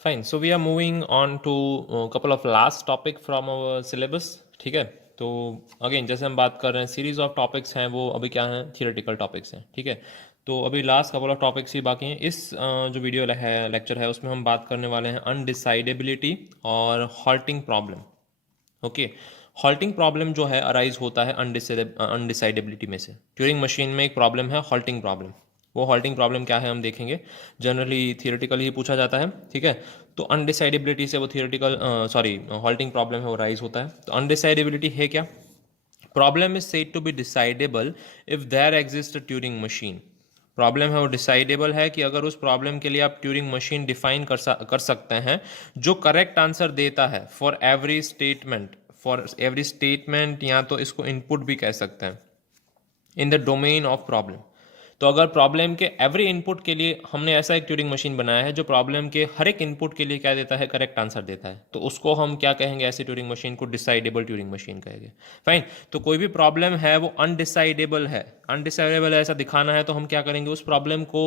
Fine, so we are moving on to couple of last topic from our syllabus. ठीक है, तो again जैसे हम बात कर रहे हैं सीरीज ऑफ टॉपिक्स हैं, वो अभी क्या हैं, थियोरेटिकल टॉपिक्स हैं। ठीक है, तो अभी लास्ट कपल ऑफ टॉपिक्स ही बाकी हैं। इस जो वीडियो है, लेक्चर है, उसमें हम बात करने वाले हैं अनडिसाइडेबिलिटी और halting problem. Okay, halting problem जो है अराइज होता है अनडिसाइडेबिलिटी में से। ट्यूरिंग मशीन में एक प्रॉब्लम है हॉल्टिंग प्रॉब्लम। वो हॉल्टिंग प्रॉब्लम क्या है हम देखेंगे। जनरली थियोरेटिकली ही पूछा जाता है। ठीक है, तो अनडिसाइडेबिलिटी से वो थियोरेटिकल सॉरी हॉल्टिंग प्रॉब्लम है वो राइज होता है। तो अनडिसाइडेबिलिटी है क्या? Problem is said to be decidable if there exist a Turing machine. Problem है वो डिसाइडेबल है कि अगर उस प्रॉब्लम के लिए आप ट्यूरिंग मशीन डिफाइन कर सकते हैं जो करेक्ट आंसर देता है for every statement. For every statement, या तो इसको इनपुट भी कह सकते हैं, in the domain of problem. तो अगर प्रॉब्लम के एवरी इनपुट के लिए हमने ऐसा एक ट्यूरिंग मशीन बनाया है जो प्रॉब्लम के हर एक इनपुट के लिए क्या देता है, करेक्ट आंसर देता है, तो उसको हम क्या कहेंगे, ऐसी ट्यूरिंग मशीन को डिसाइडेबल ट्यूरिंग मशीन कहेंगे। फाइन, तो कोई भी प्रॉब्लम है वो अनडिसाइडेबल है। अनडिसाइडेबल है ऐसा दिखाना है तो हम क्या करेंगे, उस प्रॉब्लम को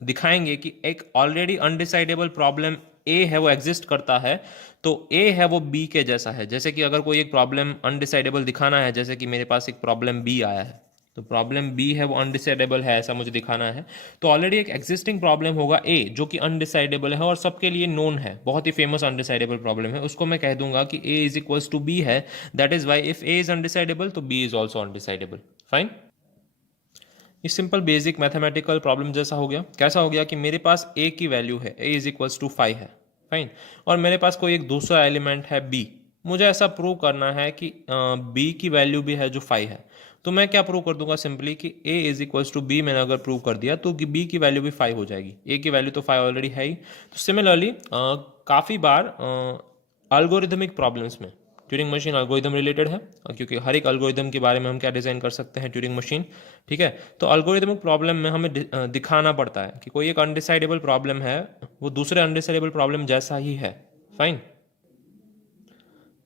दिखाएंगे कि एक ऑलरेडी अनडिसाइडेबल प्रॉब्लम ए है वो एग्जिस्ट करता है, तो ए है वो बी के जैसा है। जैसे कि अगर कोई एक प्रॉब्लम अनडिसाइडेबल दिखाना है, जैसे कि मेरे पास एक प्रॉब्लम बी आया है, तो प्रॉब्लम बी है वो अनडिसाइडेबल है ऐसा मुझे दिखाना है, तो ऑलरेडी एक एग्जिस्टिंग प्रॉब्लम होगा ए जो कि अनडिसाइडेबल है और सबके लिए नोन है, बहुत ही फेमस अनडिसाइडेबल प्रॉब्लम है, उसको मैं कह दूंगा कि A is equals to B है। That is why if A is undecidable तो B is also undecidable. Fine, ये सिंपल बेसिक मैथमेटिकल प्रॉब्लम जैसा हो गया। कैसा हो गया कि मेरे पास ए की वैल्यू है, ए इज इक्वल्स टू 5 है। फाइन, और मेरे पास कोई एक दूसरा एलिमेंट है बी। मुझे ऐसा प्रूव करना है कि बी की वैल्यू भी है जो 5 है। तो मैं क्या प्रूव कर दूंगा, सिंपली कि A is equals to B. मैंने अगर प्रूव कर दिया तो बी की वैल्यू भी 5 हो जाएगी। ए की वैल्यू तो 5 ऑलरेडी है ही। तो सिमिलरली काफ़ी बार अल्गोरिथमिक प्रॉब्लम्स में ट्यूरिंग मशीन अल्गोरिदम रिलेटेड है, क्योंकि हर एक अल्गोरिदम के बारे में हम क्या डिज़ाइन कर सकते हैं, ट्यूरिंग मशीन। ठीक है, तो अल्गोरिदमिक प्रॉब्लम में हमें दिखाना पड़ता है कि कोई एक अनडिसाइडेबल प्रॉब्लम है वो दूसरे अनडिसाइडेबल प्रॉब्लम जैसा ही है। फाइन,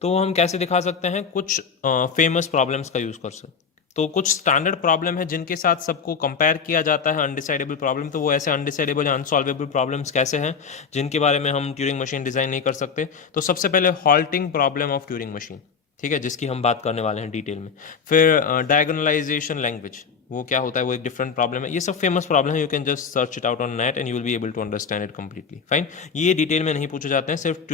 तो हम कैसे दिखा सकते हैं, कुछ फेमस प्रॉब्लम्स का यूज़ कर सकते। तो कुछ स्टैंडर्ड प्रॉब्लम है जिनके साथ सबको कंपेयर किया जाता है अनडिसाइडेबल प्रॉब्लम। तो वो ऐसे अनडिसाइडेबल या अनसॉल्वेबल प्रॉब्लम्स कैसे हैं जिनके बारे में हम ट्यूरिंग मशीन डिज़ाइन नहीं कर सकते। तो सबसे पहले halting problem of Turing machine, ठीक है, जिसकी हम बात करने वाले हैं डिटेल में। फिर डायगोनलाइजेशन लैंग्वेज, वो क्या होता है, वो एक डिफरेंट प्रॉब्लम है। ये सब फेमस प्रॉब्लम है, you can just search it out on net and you will be able to understand it completely. Fine, ये डिटेल में नहीं पूछे जाते हैं, सिर्फ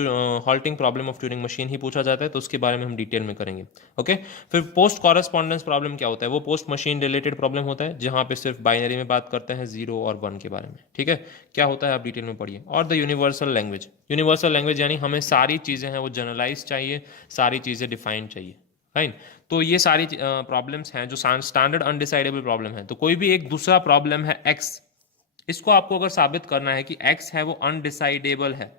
halting problem of Turing machine ही पूछा जाता है, तो उसके बारे में हम डिटेल में करेंगे। ओके, फिर पोस्ट कॉरेस्पॉन्डेंस प्रॉब्लम क्या होता है, वो पोस्ट मशीन रिलेटेड प्रॉब्लम होता है जहां पे सिर्फ बाइनरी में बात करते हैं, 0 और 1 के बारे में। ठीक है, क्या होता है आप डिटेल में पढ़िए। और the universal language, universal language यानी हमें सारी चीज़ें हैं वो जनरलाइज चाहिए, सारी चीज़ें डिफाइंड चाहिए। फाइन, तो ये सारी प्रॉब्लम्स हैं जो स्टैंडर्ड अनडिसाइडेबल प्रॉब्लम है। तो कोई भी एक दूसरा प्रॉब्लम है एक्स, इसको आपको अगर साबित करना है कि एक्स है वो अनडिसाइडेबल है,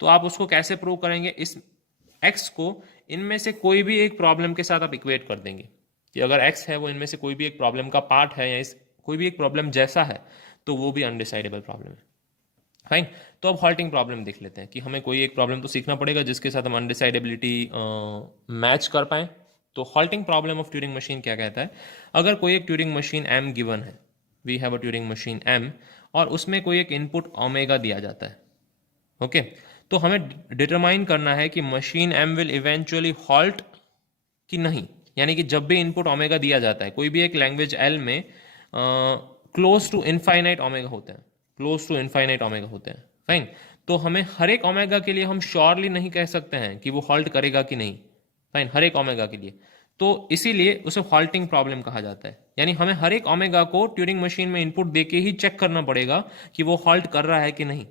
तो आप उसको कैसे प्रूव करेंगे, इस एक्स को इनमें से कोई भी एक प्रॉब्लम के साथ आप इक्वेट कर देंगे कि अगर एक्स है वो इनमें से कोई भी एक प्रॉब्लम का पार्ट है या इस कोई भी एक प्रॉब्लम जैसा है, तो वो भी अनडिसाइडेबल प्रॉब्लम है। फाइन, तो अब हॉल्टिंग प्रॉब्लम देख लेते हैं कि हमें कोई एक प्रॉब्लम तो सीखना पड़ेगा जिसके साथ हम अनडिसाइडेबिलिटी मैच कर पाए। तो halting problem of Turing machine क्या कहता है, अगर कोई एक ट्यूरिंग मशीन एम गिवन है, we have a Turing machine M, और उसमें कोई एक इनपुट ओमेगा दिया जाता है। ओके, तो हमें डिटरमाइन करना है कि machine M will eventually halt कि नहीं। यानी कि जब भी इनपुट ओमेगा दिया जाता है कोई भी एक लैंग्वेज एल में, क्लोज टू इनफाइनाइट ओमेगा होते हैं, क्लोज टू इनफाइनाइट ओमेगा होते हैं। फाइन, तो हमें हर एक ओमेगा के लिए हम श्योरली नहीं कह सकते हैं कि वो हॉल्ट करेगा कि नहीं। फाइन, हर एक ओमेगा के लिए, तो इसीलिए उसे हॉल्टिंग प्रॉब्लम कहा जाता है। यानी हमें हर एक ओमेगा को ट्यूरिंग मशीन में इनपुट देके ही चेक करना पड़ेगा कि वो हॉल्ट कर रहा है कि नहीं।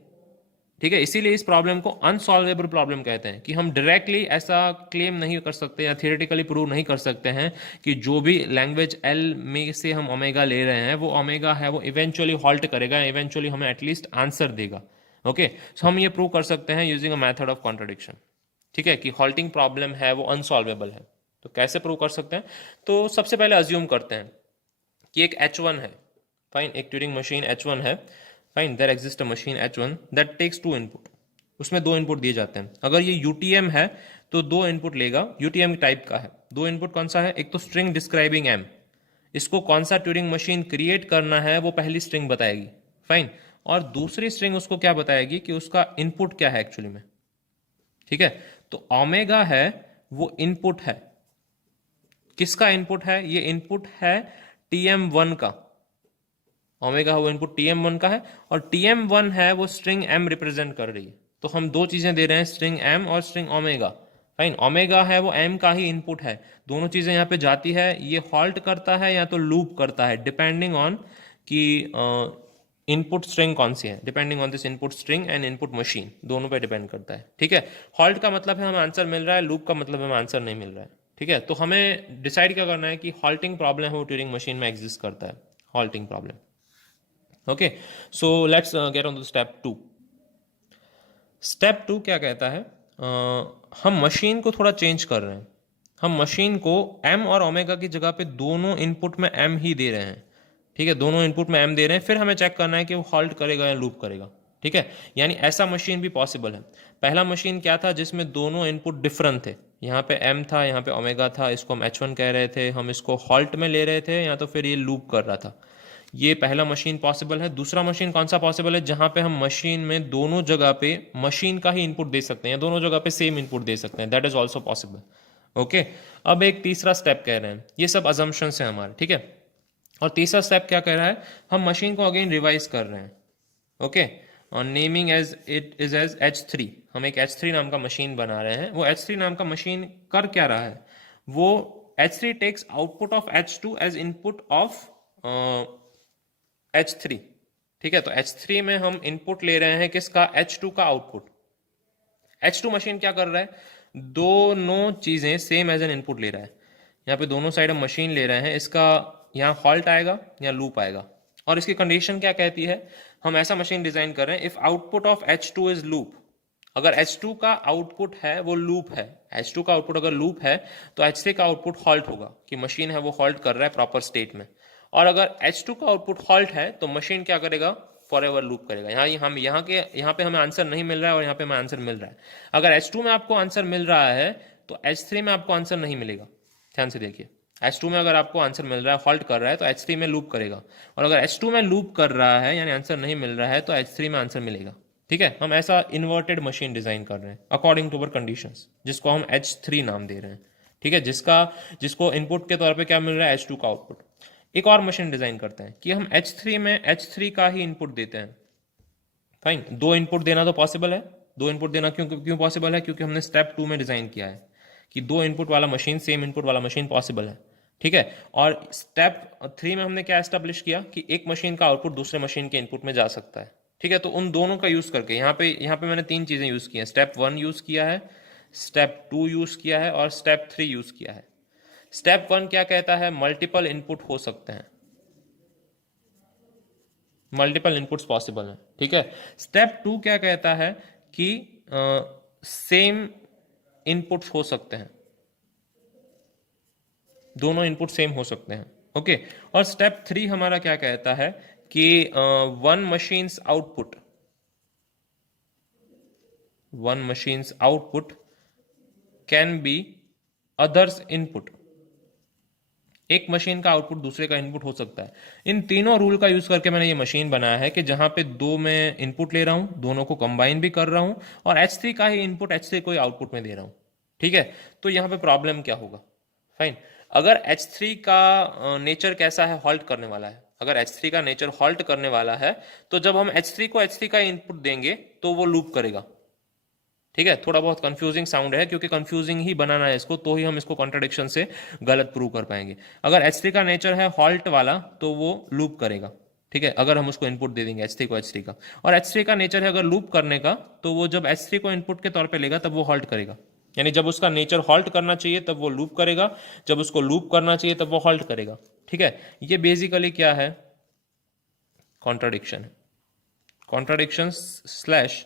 ठीक है, इसीलिए इस प्रॉब्लम को अनसॉल्वेबल प्रॉब्लम कहते हैं कि हम डायरेक्टली ऐसा क्लेम नहीं कर सकते या थियोरेटिकली प्रूव नहीं कर सकते हैं कि जो भी लैंग्वेज एल में से हम ओमेगा ले रहे हैं वो ओमेगा है वो इवेंचुअली हॉल्ट करेगा, इवेंचुअली हमें एटलीस्ट आंसर देगा। ओके, सो हम ये प्रूव कर सकते हैं using a method of contradiction. ठीक है, कि हॉल्टिंग प्रॉब्लम है वो अनसॉल्वेबल है। तो कैसे प्रूव कर सकते हैं, तो सबसे पहले अज्यूम करते हैं कि एक H1 है। फाइन, एक ट्यूरिंग मशीन H1 है। Fine, there exist a machine H1 that takes 2 input, उसमें 2 इनपुट दिए जाते हैं। अगर ये UTM है तो 2 इनपुट लेगा, UTM टाइप का है। 2 इनपुट कौन सा है, एक तो स्ट्रिंग डिस्क्राइबिंग M, इसको कौन सा ट्यूरिंग मशीन क्रिएट करना है वो पहली स्ट्रिंग बताएगी। फाइन, और दूसरी स्ट्रिंग उसको क्या बताएगी कि उसका इनपुट क्या है एक्चुअली में। ठीक है, तो ओमेगा है वो इनपुट है। किसका इनपुट है? ये इनपुट है TM1 का। ओमेगा वो इनपुट TM1 का है और TM1 है वो स्ट्रिंग M रिप्रेजेंट कर रही है। तो हम दो चीजें दे रहे हैं, स्ट्रिंग M और स्ट्रिंग ओमेगा। फाइन, ओमेगा है वो M का ही इनपुट है। दोनों चीजें यहाँ पे जाती है, ये हॉल्ट करता है या तो लूप करता है, डिपेंडिंग ऑन कि इनपुट स्ट्रिंग कौन सी है, depending on this input string and input machine, दोनों पे डिपेंड करता है। ठीक है, हॉल्ट का मतलब है हमें आंसर मिल रहा है, लूप का मतलब हमें आंसर नहीं मिल रहा है। ठीक है, तो हमें डिसाइड क्या करना है कि हॉल्टिंग प्रॉब्लम है वो ट्यूरिंग मशीन में एग्जिस्ट करता है, halting problem. Okay, so let's get on to step 2। Step 2 क्या कहता है? हम मशीन को थोड़ा चेंज कर रहे हैं। हम मशीन को M और ओमेगा की जगह पे दोनों इनपुट में M ही दे रहे हैं। ठीक है, दोनों इनपुट में M दे रहे हैं, फिर हमें चेक करना है कि वो हॉल्ट करेगा या लूप करेगा। ठीक है, यानी ऐसा मशीन भी पॉसिबल है। पहला मशीन क्या था जिसमें दोनों इनपुट डिफरेंट थे, यहाँ पे M था, यहाँ पे ओमेगा था, इसको हम H1 कह रहे थे, हम इसको हॉल्ट में ले रहे थे या तो फिर ये लूप कर रहा था। ये पहला मशीन पॉसिबल है। दूसरा मशीन कौन सा पॉसिबल है? जहां पे हम मशीन में दोनों जगह पे मशीन का ही इनपुट दे सकते हैं, दोनों जगह पे सेम इनपुट दे सकते हैं, that is also possible. Okay, अब एक तीसरा स्टेप कह रहे हैं, ये सब अजम्पशंस हैं हमारे। ठीक है, और तीसरा स्टेप क्या कह रहा है? हम मशीन को अगेन रिवाइज कर रहे हैं। ओके, और naming as it is as H3। हम एक H3 नाम का मशीन बना रहे हैं। वो H3 नाम का मशीन कर क्या रहा है? वो H3 takes output of H2 as input of H3। ठीक है, तो H3 में हम इनपुट ले रहे हैं किसका? H2 का आउटपुट। H2 मशीन क्या कर रहा है? दोनों चीजें सेम एज एन इनपुट ले रहा है। यहाँ पे दोनों साइड हम मशीन ले रहे हैं, इसका यहाँ हॉल्ट आएगा या लूप आएगा। और इसकी कंडीशन क्या कहती है? हम ऐसा मशीन डिजाइन कर रहे हैं, if output of H2 is loop. अगर H2 का आउटपुट है वो लूप है, H2 का आउटपुट अगर लूप है तो H3 का आउटपुट हॉल्ट होगा, कि मशीन है वो हॉल्ट कर रहा है प्रॉपर स्टेट में। और अगर H2 का आउटपुट हॉल्ट है तो मशीन क्या करेगा? फॉर एवर लूप करेगा। यहाँ पे हमें आंसर नहीं मिल रहा है और यहाँ पे हमें आंसर मिल रहा है। अगर H2 में आपको आंसर मिल रहा है तो H3 में आपको आंसर नहीं मिलेगा। ध्यान से देखिए, H2 में अगर आपको आंसर मिल रहा है, हॉल्ट कर रहा है, तो H3 में लूप करेगा। और अगर H2 में लूप कर रहा है यानी आंसर नहीं मिल रहा है तो H3 में आंसर मिलेगा। ठीक है, हम ऐसा इन्वर्टेड मशीन डिजाइन कर रहे हैं अकॉर्डिंग टू अवर कंडीशंस, जिसको हम H3 नाम दे रहे हैं। ठीक है, जिसको इनपुट के तौर पे क्या मिल रहा है? H2 का आउटपुट। एक और मशीन डिजाइन करते हैं कि हम H3 में H3 का ही इनपुट देते हैं। फाइन, दो इनपुट देना तो पॉसिबल है। दो इनपुट देना क्यों पॉसिबल है? क्योंकि हमने स्टेप 2 में डिजाइन किया है कि दो इनपुट वाला मशीन, सेम इनपुट वाला मशीन पॉसिबल है। ठीक है, और स्टेप 3 में हमने क्या एस्टेब्लिश किया कि एक मशीन का आउटपुट दूसरे मशीन के इनपुट में जा सकता है। ठीक है, तो उन दोनों का यूज करके यहाँ पे मैंने तीन चीजें यूज की हैं। स्टेप 1 यूज किया है, स्टेप 2 यूज किया है और स्टेप 3 यूज किया है। स्टेप 1 क्या कहता है? मल्टीपल इनपुट हो सकते हैं, मल्टीपल इनपुट्स पॉसिबल हैं। ठीक है, स्टेप 2 क्या कहता है कि सेम इनपुट्स हो सकते हैं, दोनों इनपुट सेम हो सकते हैं। ओके, और स्टेप 3 हमारा क्या कहता है कि one machines output can be others input. एक मशीन का आउटपुट दूसरे का इनपुट हो सकता है। इन तीनों रूल का यूज करके मैंने ये मशीन बनाया है कि जहां पे दो मैं इनपुट ले रहा हूं, दोनों को कंबाइन भी कर रहा हूं और H3 का ही इनपुट H3 को ही आउटपुट में दे रहा हूं। ठीक है, तो यहां पे प्रॉब्लम क्या होगा? फाइन, अगर H3 का नेचर कैसा है? हॉल्ट करने वाला है। अगर H3 का नेचर हॉल्ट करने वाला है तो जब हम H3 को H3 का इनपुट देंगे तो वो लूप करेगा। ठीक है, थोड़ा बहुत कंफ्यूजिंग साउंड है क्योंकि कंफ्यूजिंग ही बनाना है इसको, तो ही हम इसको कॉन्ट्रडिक्शन से गलत प्रूव कर पाएंगे। अगर H3 का नेचर है हॉल्ट वाला तो वो लूप करेगा। ठीक है, अगर हम उसको इनपुट दे देंगे H3 को H3 का, और H3 का नेचर है अगर लूप करने का तो वो जब H3 को इनपुट के तौर पे लेगा तब वो हॉल्ट करेगा। यानी जब उसका नेचर हॉल्ट करना चाहिए तब वो लूप करेगा, जब उसको लूप करना चाहिए तब वो हॉल्ट करेगा। ठीक है, ये बेसिकली क्या है? कॉन्ट्रडिक्शन है, कॉन्ट्रडिक्शन स्लैश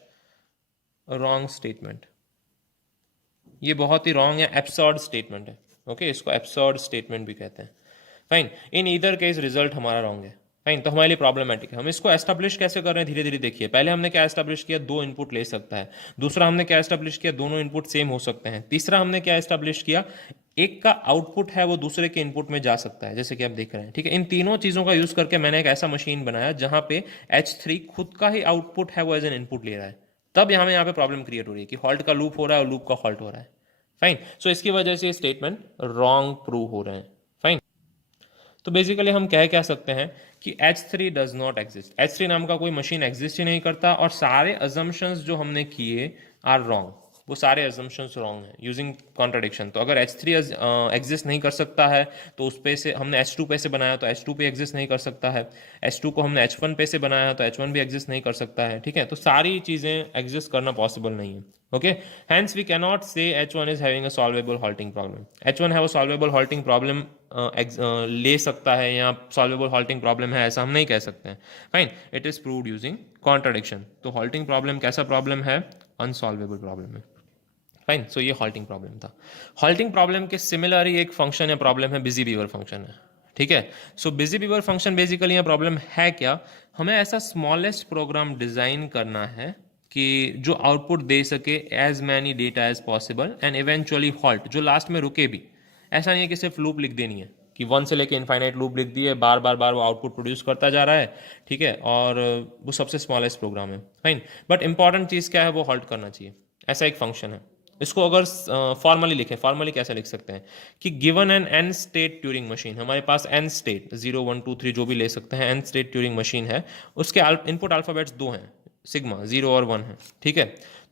रॉन्ग स्टेटमेंट। ये बहुत ही रॉन्ग या एब्सर्ड स्टेटमेंट है। ओके, इसको एब्सर्ड स्टेटमेंट भी कहते हैं। Fine, in either case result हमारा रॉन्ग है। फाइन, तो हमारे लिए प्रॉब्लमेटिक है। हम इसको एस्टेब्लिश कैसे कर रहे हैं, धीरे धीरे देखिए। पहले हमने क्या एस्टेब्लिश किया, दो इनपुट ले सकता है। दूसरा हमने क्या एस्टेब्लिश किया, दोनों इनपुट सेम हो सकते हैं। तीसरा हमने क्या एस्टेब्लिश किया, एक का आउटपुट है वो दूसरे के इनपुट में जा सकता है, जैसे कि आप देख रहे हैं। ठीक है, इन तीनों चीज़ों का यूज़ करके मैंने एक ऐसा मशीन बनाया जहां पे H3 खुद का ही आउटपुट है वो एज एन इनपुट ले रहा है। तब यहाँ पे प्रॉब्लम क्रिएट हो रही है कि हॉल्ट का लूप हो रहा है और लूप का हॉल्ट हो रहा है। फाइन, सो इसकी वजह से ये स्टेटमेंट रॉन्ग प्रूव हो रहे हैं। फाइन, तो बेसिकली हम कह क्या सकते हैं कि H3 does not exist, H3 नाम का कोई मशीन एग्जिस्ट ही नहीं करता, और सारे अजम्पशंस जो हमने किए आर रॉन्ग, वो सारे अजम्पशंस रॉन्ग हैं यूजिंग कॉन्ट्राडिक्शन। तो अगर H3 एग्जिस्ट नहीं कर सकता है तो उस पे से हमने H2 पे से बनाया तो H2 पे एग्जिस्ट नहीं कर सकता है, H2 को हमने H1 पे से बनाया तो H1 भी एग्जिस्ट नहीं कर सकता है। ठीक है, तो सारी चीज़ें एग्जिस्ट करना पॉसिबल नहीं है। Okay, hence we cannot say H1 is having a solvable halting problem. H1 have a solvable halting problem ले सकता है या solvable halting problem है, ऐसा हम नहीं कह सकते हैं। Fine, it is proved using contradiction. तो halting problem कैसा problem है, unsolvable problem है। फाइन, सो ये हॉल्टिंग प्रॉब्लम था। हॉल्टिंग प्रॉब्लम के सिमिलर ही एक फंक्शन या प्रॉब्लम है, बिजी बीवर फंक्शन है। ठीक है, so busy beaver function basically यहाँ प्रॉब्लम है क्या, हमें ऐसा स्मॉलेस्ट प्रोग्राम डिजाइन करना है कि जो आउटपुट दे सके as many data as possible and eventually halt, जो लास्ट में रुके भी। ऐसा नहीं है कि सिर्फ लूप लिख देनी है कि 1 से लेके इनफाइनाइट लूप लिख दिए, बार बार बार वो आउटपुट प्रोड्यूस करता जा रहा है। ठीक है, और वो सबसे स्मॉलेस्ट प्रोग्राम है। फाइन, बट इंपॉर्टेंट चीज़ क्या है, वो हॉल्ट करना चाहिए। ऐसा एक फंक्शन है। इसको अगर फॉर्मली लिखें, फॉर्मली कैसे लिख सकते हैं कि given n n state Turing machine, हमारे पास एन स्टेट 0 1 2 3 जो भी ले सकते हैं, एन स्टेट ट्यूरिंग मशीन है, उसके इनपुट अल्फाबेट्स दो हैं, सिग्मा 0 और 1 है। ठीक है,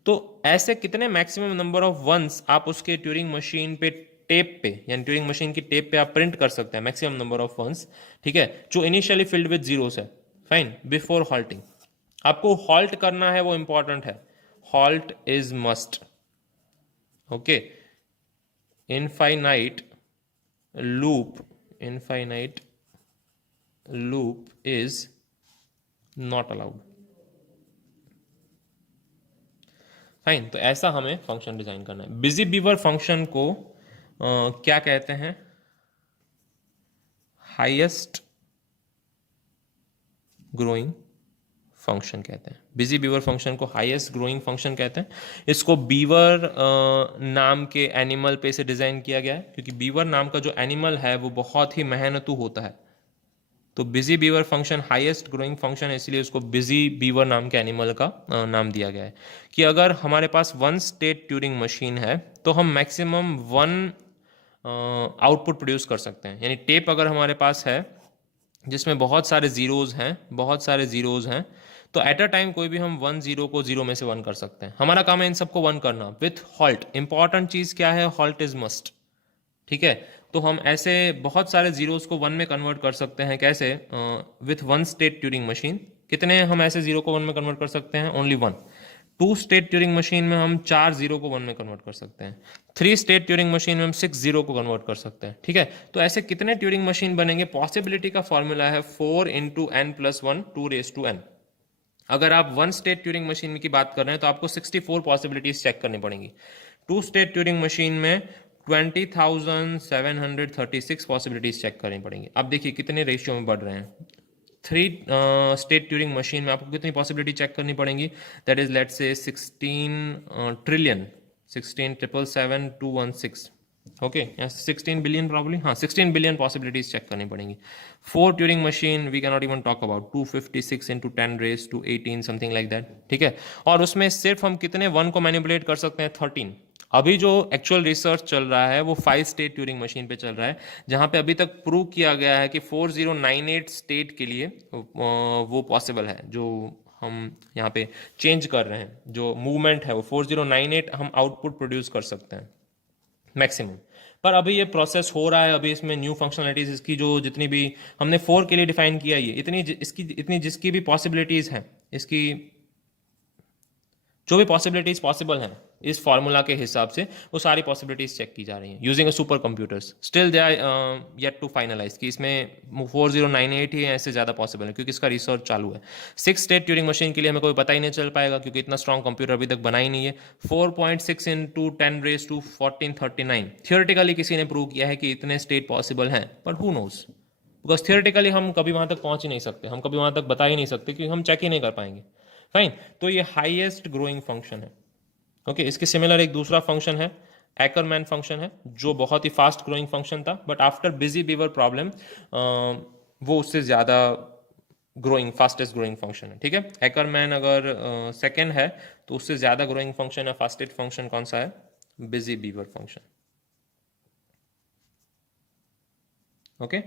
तो ऐसे कितने मैक्सिमम नंबर ऑफ वंस आप उसके ट्यूरिंग मशीन पे टेप पे, यानी ट्यूरिंग मशीन की टेप पे आप प्रिंट कर सकते हैं, मैक्सिमम नंबर ऑफ वंस। ठीक है, जो इनिशियली फिल्ड विद जीरोस है। फाइन, बिफोर हॉल्टिंग आपको हॉल्ट करना है, वो इंपॉर्टेंट है। Halt is must. Okay, infinite loop is not allowed. Fine, तो ऐसा हमें फंक्शन डिजाइन करना है। बिजी बीवर फंक्शन को क्या कहते हैं, हाईएस्ट ग्रोइंग फंक्शन कहते हैं। बिजी बीवर फंक्शन को हाईएस्ट ग्रोइंग फंक्शन कहते हैं। इसको बीवर नाम के एनिमल पे से डिजाइन किया गया है, क्योंकि बीवर नाम का जो एनिमल है वो बहुत ही मेहनतू होता है। तो busy beaver function highest growing function है, इसलिए उसको बिजी बीवर नाम के एनिमल का नाम दिया गया है। कि अगर हमारे पास 1 स्टेट ट्यूरिंग मशीन है तो हम मैक्सिमम 1 आउटपुट प्रोड्यूस कर सकते हैं। यानी टेप अगर हमारे पास है जिसमें बहुत सारे जीरोज हैं, तो एट अ टाइम कोई भी हम 1 0 को 0 में से 1 कर सकते हैं। हमारा काम है इन सबको 1 करना विथ हॉल्ट। इंपॉर्टेंट चीज़ क्या है, हॉल्ट इज मस्ट। ठीक है, तो हम ऐसे बहुत सारे जीरोस को 1 में कन्वर्ट कर सकते हैं। कैसे, विथ 1 स्टेट ट्यूरिंग मशीन कितने हम ऐसे जीरो को 1 में कन्वर्ट कर सकते हैं, ओनली 1। 2 स्टेट ट्यूरिंग मशीन में हम 4 जीरो को 1 में कन्वर्ट कर सकते हैं। 3 स्टेट ट्यूरिंग मशीन में हम 6 जीरो को कन्वर्ट कर सकते हैं। ठीक है, तो ऐसे कितने ट्यूरिंग मशीन बनेंगे, पॉसिबिलिटी का फॉर्मूला है 4 × n + 1 2⁻n। अगर आप 1 स्टेट ट्यूरिंग मशीन की बात कर रहे हैं तो आपको 64 पॉसिबिलिटीज चेक करनी पड़ेंगी। 2 स्टेट ट्यूरिंग मशीन में 20,736 पॉसिबिलिटीज चेक करनी पड़ेंगी। अब देखिए कितने रेशियो में बढ़ रहे हैं। 3 स्टेट ट्यूरिंग मशीन में आपको कितनी पॉसिबिलिटी चेक करनी पड़ेंगी, that is let's say 16 trillion 16,777,216। Okay, 16 billion probably, हाँ 16 बिलियन पॉसिबिलिटीज चेक करनी पड़ेंगी। 4 Turing machine we can not even talk about, 256 × 10⁻18 something like that. ठीक है, और उसमें सिर्फ हम कितने 1 को मैनिपुलेट कर सकते हैं, 13। अभी जो एक्चुअल रिसर्च चल रहा है वो 5 स्टेट ट्यूरिंग मशीन पे चल रहा है, जहां पे अभी तक प्रूव किया गया है कि 4098 स्टेट के लिए वो पॉसिबल है। जो हम यहाँ पे चेंज कर रहे हैं, जो मूवमेंट है वो 4098 हम आउटपुट प्रोड्यूस कर सकते हैं मैक्सिमम। पर अभी ये प्रोसेस हो रहा है, अभी इसमें न्यू फंक्शनलिटीज इसकी जो जितनी भी हमने 4 के लिए डिफाइन किया, ये इतनी जिसकी भी पॉसिबिलिटीज हैं, इसकी जो भी पॉसिबिलिटीज पॉसिबल हैं इस फॉर्मूला के हिसाब से, वो सारी पॉसिबिलिटीज चेक की जा रही हैं using a super computers. Still they are yet to finalize कि इसमें 4098 ही ऐसे ज़्यादा पॉसिबल है, क्योंकि इसका रिसर्च चालू है। 6 स्टेट ट्यूरिंग मशीन के लिए हमें कोई पता ही नहीं चल पाएगा, क्योंकि इतना स्ट्रॉन्ग कंप्यूटर अभी तक बना ही नहीं है। 4.6 × 10⁻1439 थियोरेटिकली किसी ने प्रूव किया है कि इतने स्टेट पॉसिबल हैं, पर हु नोज, बिकॉज थियोरेटिकली हम कभी वहाँ तक पहुँच ही नहीं सकते, हम कभी वहाँ तक बता ही नहीं सकते क्योंकि हम चेक ही नहीं कर पाएंगे। फाइन, तो ये हाईएस्ट ग्रोइंग फंक्शन है। ओके, इसके सिमिलर एक दूसरा फंक्शन है, एकरमैन फंक्शन है, जो बहुत ही फास्ट ग्रोइंग फंक्शन था, but after busy beaver problem वो उससे ज़्यादा ग्रोइंग, फास्टेस्ट ग्रोइंग फंक्शन है। ठीक है, एकरमैन अगर सेकेंड है तो उससे ज़्यादा ग्रोइंग फंक्शन है, फास्टेस्ट फंक्शन कौन सा है? Busy beaver function. Okay,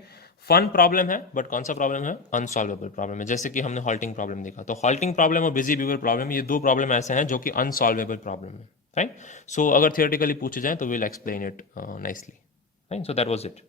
fun problem है, बट कौन सा प्रॉब्लम है? अनसॉल्वेबल प्रॉब्लम है। जैसे कि हमने हॉल्टिंग प्रॉब्लम देखा, तो हॉल्टिंग प्रॉब्लम और बिजी बीवर प्रॉब्लम, ये दो प्रॉब्लम ऐसे हैं जो कि अनसॉल्वेबल प्रॉब्लम है। फाइन, सो अगर थियोरेटिकली पूछे जाए तो will explain it nicely. Fine, so that was it.